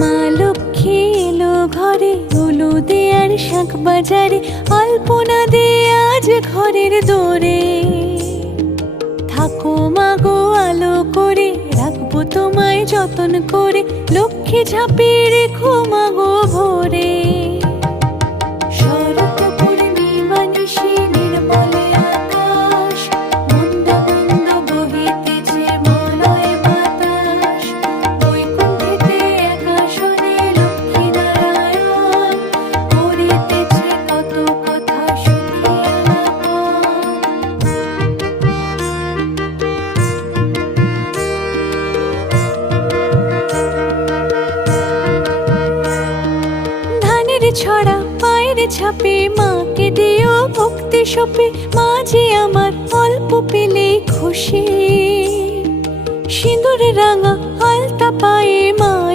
মা লক্ষ্মী এলো ঘরে, উলু দেয়ার শাঁখ বাজারে, আলপনা দে আজ ঘরের দোরে। থাকো মাগো আলো করে, রাখবো তোমায় যতন করে, লক্ষ্মী ঝাঁপিয়ে রেখো মাগো ভোরে। শরৎ পূর্ণিমা নিশি নির্মলে আকাশ, মন্দ মন্দ বহিতেছে মলয় বাতাস। বৈকুণ্ঠেতে একা শোনে লক্ষ্মী নারায়ণ, করিতেছে কত কথা সুখী আলাপন। ধানের ছড়া পায়ের ছাপে, মাকে দিও ভক্তি সপে, মা যে আমার অল্প পেলেই খুশি। সিঁদুর রাঙা